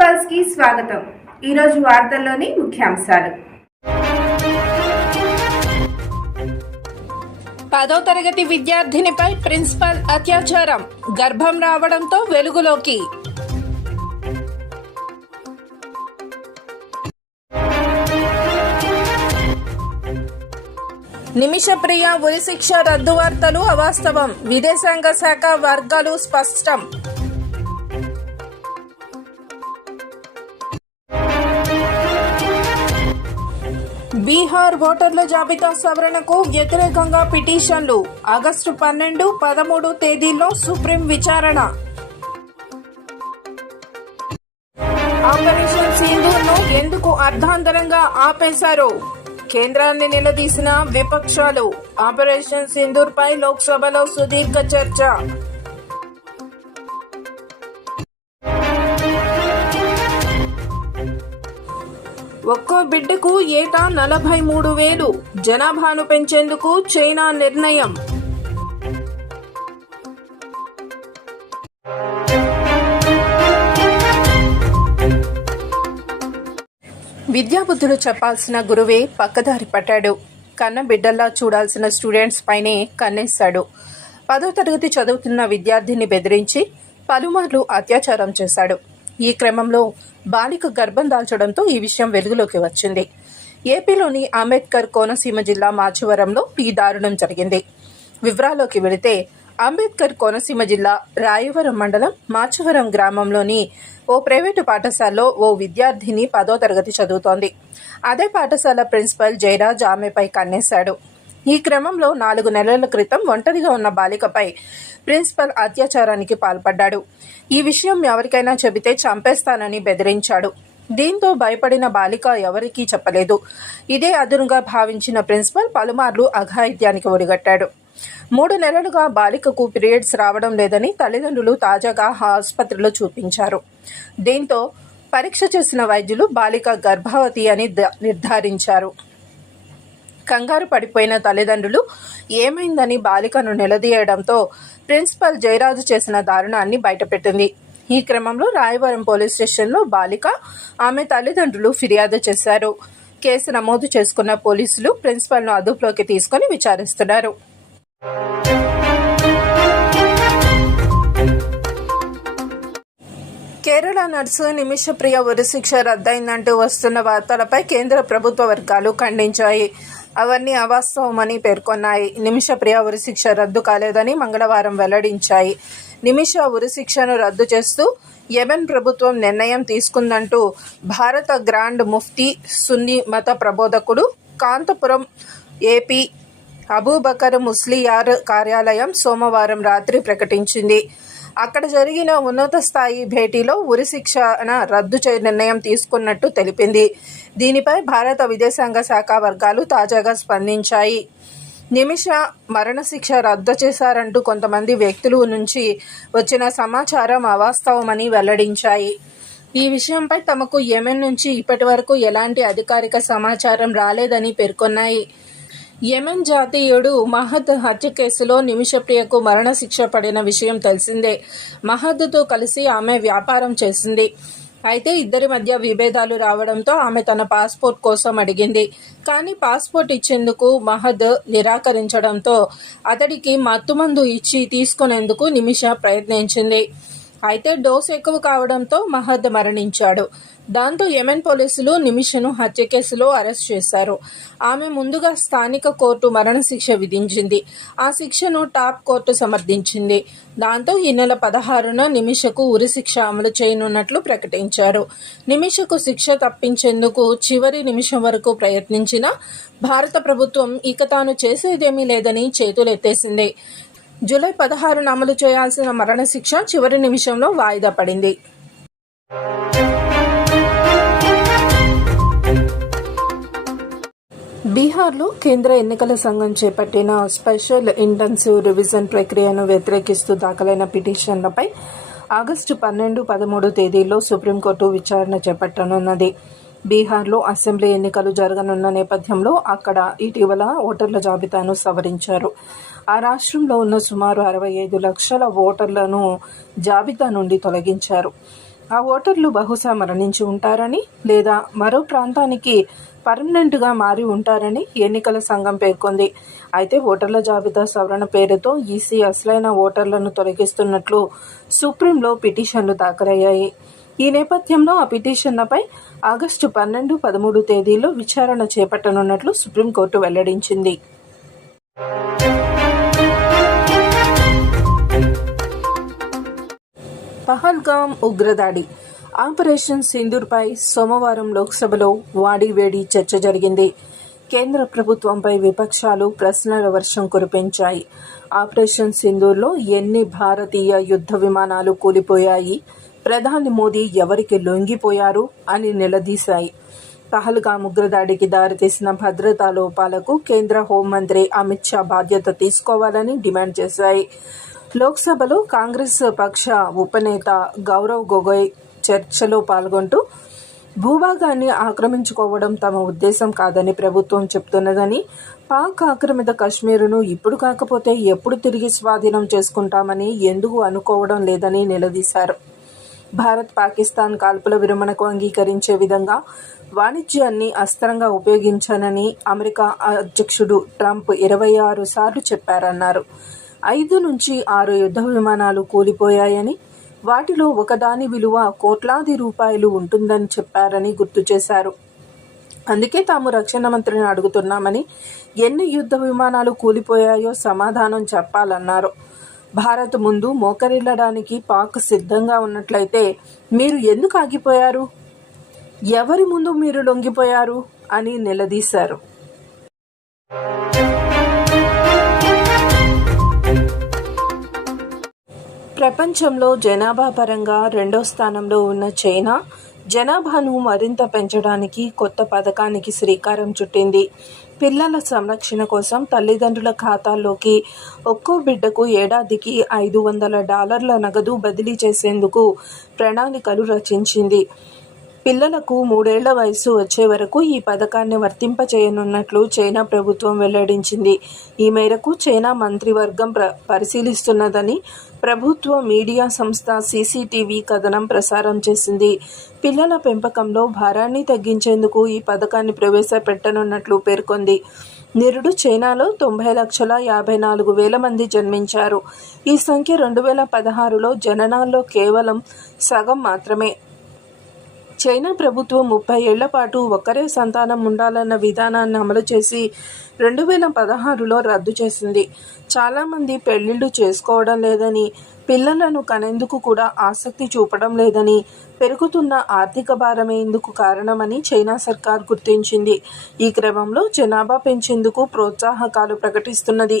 పల్స్కి స్వాగతం. ఈరోజు వార్తల్లోని ముఖ్యాంశాలు. పదో తరగతి విద్యార్థినిపై ప్రిన్సిపల్ అత్యాచారం. గర్భం రావడంతో వెలుగులోకి. నిమిషప్రియ ఉరిశిక్ష రద్దు వార్తలు అవాస్తవం. విదేశాంగ శాఖ వర్గాలు స్పష్టం. బీహార్ ఓటర్ల జాబితా సవరణకు వ్యతిరేకంగా పిటిషన్లు. ఆగస్టు పన్నెండు పదమూడు తేదీల్లో సుప్రీం విచారణ. ఆపరేషన్ సింధూర్ను ఎందుకు అర్ధాంతరంగా ఆపేశారు? కేంద్రాన్ని నిలదీసిన విపక్షాలు. ఆపరేషన్ సింధూర్ పై లోక్సభలో సుదీర్ఘ చర్చ. ఒక్కో బిడ్డకు ఏటా నలభై మూడు వేలు. జనాభాను పెంచేందుకు చైనా నిర్ణయం. విద్యాబుద్ధులు చెప్పాల్సిన గురువే పక్కదారి పట్టాడు. కన్న బిడ్డల్లా చూడాల్సిన స్టూడెంట్స్ పైనే కన్నేశాడు. పదో తరగతి చదువుతున్న విద్యార్థిని బెదిరించి పలుమార్లు అత్యాచారం చేశాడు. ఈ క్రమంలో బాలిక గర్భం దాల్చడంతో ఈ విషయం వెలుగులోకి వచ్చింది. ఏపీలోని అంబేద్కర్ కోనసీమ జిల్లా మాచివరంలో ఈ దారుణం జరిగింది. వివరాల్లోకి వెళితే అంబేద్కర్ కోనసీమ జిల్లా రాయవరం మండలం మాచవరం గ్రామంలోని ఓ ప్రైవేటు పాఠశాలలో ఓ విద్యార్థిని పదో తరగతి చదువుతోంది. అదే పాఠశాల ప్రిన్సిపల్ జయరాజ్ ఆమెపై కన్నేశాడు. ఈ క్రమంలో నాలుగు నెలల క్రితం ఒంటరిగా ఉన్న బాలికపై ప్రిన్సిపల్ అత్యాచారానికి పాల్పడ్డాడు. ఈ విషయం ఎవరికైనా చెబితే చంపేస్తానని బెదిరించాడు. దీంతో భయపడిన బాలిక ఎవరికీ చెప్పలేదు. ఇదే అదునుగా భావించిన ప్రిన్సిపల్ పలుమార్లు అఘాయిత్యానికి ఒడిగట్టాడు. మూడు నెలలుగా బాలికకు పీరియడ్స్ రావడం లేదని తల్లిదండ్రులు తాజాగా ఆసుపత్రిలో చూపించారు. దీంతో పరీక్ష చేసిన వైద్యులు బాలిక గర్భవతి అని నిర్ధారించారు. కంగారు పడిపోయిన తల్లిదండ్రులు ఏమైందని బాలికను నిలదీయడంతో ప్రిన్సిపల్ జయరాజు చేసిన దారుణాన్ని బయటపెట్టింది. ఈ క్రమంలో రాయవరం పోలీస్ స్టేషన్లో బాలిక ఆమె తల్లిదండ్రులు ఫిర్యాదు చేశారు. కేసు నమోదు చేసుకున్న పోలీసులు ప్రిన్సిపల్ను అదుపులోకి తీసుకుని విచారిస్తున్నారు. కేరళ నర్సు నిమిషప్రియ ఉరిశిక్ష రద్దయిందంటూ వస్తున్న వార్తలపై కేంద్ర ప్రభుత్వ వర్గాలు ఖండించాయి. అవన్నీ అవాస్తవమని పేర్కొన్నాయి. నిమిషప్రియ ఉరిశిక్ష రద్దు కాలేదని మంగళవారం వెల్లడించాయి. నిమిష ఉరిశిక్షను రద్దు చేస్తూ యెమెన్ ప్రభుత్వం నిర్ణయం తీసుకుందంటూ భారత గ్రాండ్ ముఫ్తీ సున్ని మత ప్రబోధకుడు కాంతపురం ఏపీ అబూబకర్ ముస్లియార్ కార్యాలయం సోమవారం రాత్రి ప్రకటించింది. అక్కడ జరిగిన ఉన్నత స్థాయి భేటీలో ఉరిశిక్షణ రద్దు చే నిర్ణయం తీసుకున్నట్టు తెలిపింది. దీనిపై భారత విదేశాంగ శాఖ వర్గాలు తాజాగా స్పందించాయి. నిమిష మరణశిక్ష రద్దు చేశారంటూ కొంతమంది వ్యక్తుల నుంచి వచ్చిన సమాచారం అవాస్తవమని వెల్లడించాయి. ఈ విషయంపై తమకు యెమెన్ నుంచి ఇప్పటి వరకు ఎలాంటి అధికారిక సమాచారం రాలేదని పేర్కొన్నాయి. యెమెన్ జాతీయుడు మహద్ హత్య కేసులో నిమిషప్రియకు మరణశిక్ష పడిన విషయం తెలిసిందే. మహద్తో కలిసి ఆమె వ్యాపారం చేసింది. అయితే ఇద్దరి మధ్య విభేదాలు రావడంతో ఆమె తన పాస్పోర్ట్ కోసం అడిగింది. కానీ పాస్పోర్ట్ ఇచ్చేందుకు మహద్ నిరాకరించడంతో అతడికి మత్తుమందు ఇచ్చి తీసుకునేందుకు నిమిష ప్రయత్నించింది. అయితే డోస్ ఎక్కువ కావడంతో మహద్ మరణించాడు. దాంతో యెమెన్ పోలీసులు నిమిషను హత్య కేసులో అరెస్ట్ చేశారు. ఆమె ముందుగా స్థానిక కోర్టు మరణశిక్ష విధించింది. ఆ శిక్షను టాప్ కోర్టు సమర్థించింది. దాంతో ఈ నెల పదహారున నిమిషకు ఉరిశిక్ష అమలు చేయనున్నట్లు ప్రకటించారు. నిమిషకు శిక్ష తప్పించేందుకు చివరి నిమిషం వరకు ప్రయత్నించిన భారత ప్రభుత్వం ఇక తాను చేసేదేమీ లేదని చేతులెత్తేసింది. జూలై పదహారున అమలు చేయాల్సిన మరణశిక్ష చివరి నిమిషంలో వాయిదా పడింది. బీహార్లో కేంద్ర ఎన్నికల సంఘం చేపట్టిన స్పెషల్ ఇంటెన్సివ్ రివిజన్ ప్రక్రియను వ్యతిరేకిస్తూ దాఖలైన పిటిషన్లపై ఆగస్టు పన్నెండు పదమూడు తేదీల్లో సుప్రీంకోర్టు విచారణ చేపట్టనున్నది. బీహార్లో అసెంబ్లీ ఎన్నికలు జరగనున్న నేపథ్యంలో అక్కడ ఇటీవల ఓటర్ల జాబితాను సవరించారు. ఆ రాష్ట్రంలో ఉన్న సుమారు అరవై ఐదు లక్షల ఓటర్లను జాబితా నుండి తొలగించారు. ఆ ఓటర్లు బహుశా మరణించి ఉంటారని లేదా మరో ప్రాంతానికి పర్మనెంట్గా మారి ఉంటారని ఎన్నికల సంఘం పేర్కొంది. అయితే ఓటర్ల జాబితా సవరణ పేరుతో ఈసీ అసలైన ఓటర్లను తొలగిస్తున్నట్లు సుప్రీంలో పిటిషన్లు దాఖలయ్యాయి. ఈ నేపథ్యంలో ఆ పిటిషన్లపై ఆగస్టు పన్నెండు పదమూడు తేదీల్లో విచారణ చేపట్టనున్నట్లు సుప్రీంకోర్టు వెల్లడించింది. పహల్గాం ఉగ్రదాడి. ఆపరేషన్ సింధూర్పై సోమవారం లోక్సభలో వాడివేడి చర్చ జరిగింది. కేంద్ర ప్రభుత్వంపై విపక్షాలు ప్రశ్నల వర్షం కురిపించాయి. ఆపరేషన్ సింధూర్లో ఎన్ని భారతీయ యుద్ధ విమానాలు కూలిపోయాయి? ప్రధాని మోదీ ఎవరికి లొంగిపోయారు అని నిలదీశాయి. పహల్గా ఉగ్రదాడికి దారితీసిన భద్రతా లోపాలకు కేంద్ర హోంమంత్రి అమిత్ షా బాధ్యత తీసుకోవాలని డిమాండ్ చేశాయి. లోక్సభలో కాంగ్రెస్ పక్ష ఉపనేత గౌరవ్ గొగోయ్ చర్చలో పాల్గొంటూ భూభాగాన్ని ఆక్రమించుకోవడం తమ ఉద్దేశం కాదని ప్రభుత్వం చెప్తున్నదని పాక్ ఆక్రమిత కశ్మీరును ఇప్పుడు కాకపోతే ఎప్పుడు తిరిగి స్వాధీనం చేసుకుంటామని ఎందుకు అనుకోవడం లేదని నిలదీశారు. భారత్ పాకిస్తాన్ కాల్పుల విరమణకు అంగీకరించే విధంగా వాణిజ్యాన్ని అస్త్రంగా ఉపయోగించానని అమెరికా అధ్యక్షుడు ట్రంప్ ఇరవై ఆరు సార్లు చెప్పారన్నారు. ఐదు నుంచి ఆరు యుద్ధ విమానాలు కూలిపోయాయని వాటిలో ఒకదాని విలువ కోట్లాది రూపాయలు ఉంటుందని చెప్పారని గుర్తు చేశారు. అందుకే తాము రక్షణ మంత్రిని అడుగుతున్నామని ఎన్ని యుద్ధ విమానాలు కూలిపోయాయో సమాధానం చెప్పాలన్నారు. భారత్ ముందు మోకరిల్లడానికి పాక్ సిద్ధంగా ఉన్నట్లయితే మీరు ఎందుకు ఆగిపోయారు? ఎవరి ముందు మీరు లొంగిపోయారు? అని నిలదీశారు. ప్రపంచంలో జనాభా పరంగా రెండో స్థానంలో ఉన్న చైనా జనాభాను మరింత పెంచడానికి కొత్త పథకానికి శ్రీకారం చుట్టింది. పిల్లల సంరక్షణ కోసం తల్లిదండ్రుల ఖాతాల్లోకి ఒక్కో బిడ్డకు ఏడాదికి ఐదు వందల డాలర్ల నగదు బదిలీ చేసేందుకు ప్రణాళికలు రచించింది. పిల్లలకు మూడేళ్ళ వయసు వచ్చే వరకు ఈ పథకాన్ని వర్తింపచేయనున్నట్లు చైనా ప్రభుత్వం వెల్లడించింది. ఈ మేరకు చైనా మంత్రివర్గం ప్ర పరిశీలిస్తున్నదని ప్రభుత్వ మీడియా సంస్థ సీసీటీవీ కథనం ప్రసారం చేసింది. పిల్లల పెంపకంలో భారాన్ని తగ్గించేందుకు ఈ పథకాన్ని ప్రవేశపెట్టనున్నట్లు పేర్కొంది. నిరుడు చైనాలో తొంభై లక్షల యాభై నాలుగు వేల మంది జన్మించారు. ఈ సంఖ్య రెండు వేల పదహారులో జననాల్లో కేవలం సగం మాత్రమే. చైనా ప్రభుత్వం ముప్పై ఏళ్ళ పాటు ఒక్కరే సంతానం ఉండాలన్న విధానాన్ని అమలు చేసి రెండు వేల పదహారులో రద్దు చేసింది. చాలామంది పెళ్ళిళ్ళు చేసుకోవడం లేదని పిల్లలను కనేందుకు కూడా ఆసక్తి చూపడం లేదని పెరుగుతున్న ఆర్థిక భారమే ఇందుకు కారణమని చైనా సర్కార్ గుర్తించింది. ఈ క్రమంలో జనాభా పెంచేందుకు ప్రోత్సాహకాలు ప్రకటిస్తున్నది.